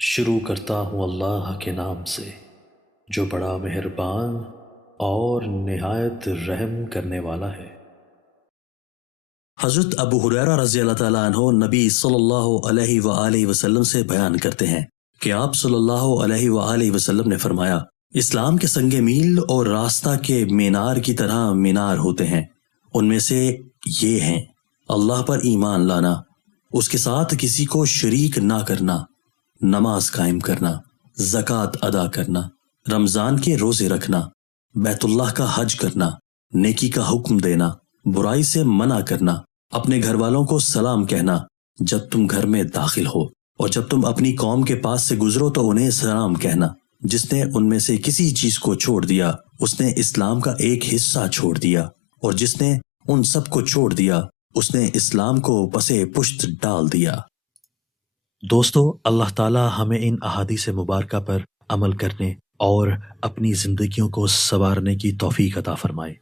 شروع کرتا ہوں اللہ کے نام سے جو بڑا مہربان اور نہایت رحم کرنے والا ہے۔ حضرت ابو ہریرہ رضی اللہ تعالیٰ عنہ نبی صلی اللہ علیہ وآلہ وسلم سے بیان کرتے ہیں کہ آپ صلی اللہ علیہ وآلہ وسلم نے فرمایا، اسلام کے سنگ میل اور راستہ کے مینار کی طرح مینار ہوتے ہیں۔ ان میں سے یہ ہیں: اللہ پر ایمان لانا، اس کے ساتھ کسی کو شریک نہ کرنا، نماز قائم کرنا، زکوٰۃ ادا کرنا، رمضان کے روزے رکھنا، بیت اللہ کا حج کرنا، نیکی کا حکم دینا، برائی سے منع کرنا، اپنے گھر والوں کو سلام کہنا جب تم گھر میں داخل ہو، اور جب تم اپنی قوم کے پاس سے گزرو تو انہیں سلام کہنا۔ جس نے ان میں سے کسی چیز کو چھوڑ دیا اس نے اسلام کا ایک حصہ چھوڑ دیا، اور جس نے ان سب کو چھوڑ دیا اس نے اسلام کو پسے پشت ڈال دیا۔ دوستو، اللہ تعالی ہمیں ان احادیث مبارکہ پر عمل کرنے اور اپنی زندگیوں کو سنوارنے کی توفیق عطا فرمائے۔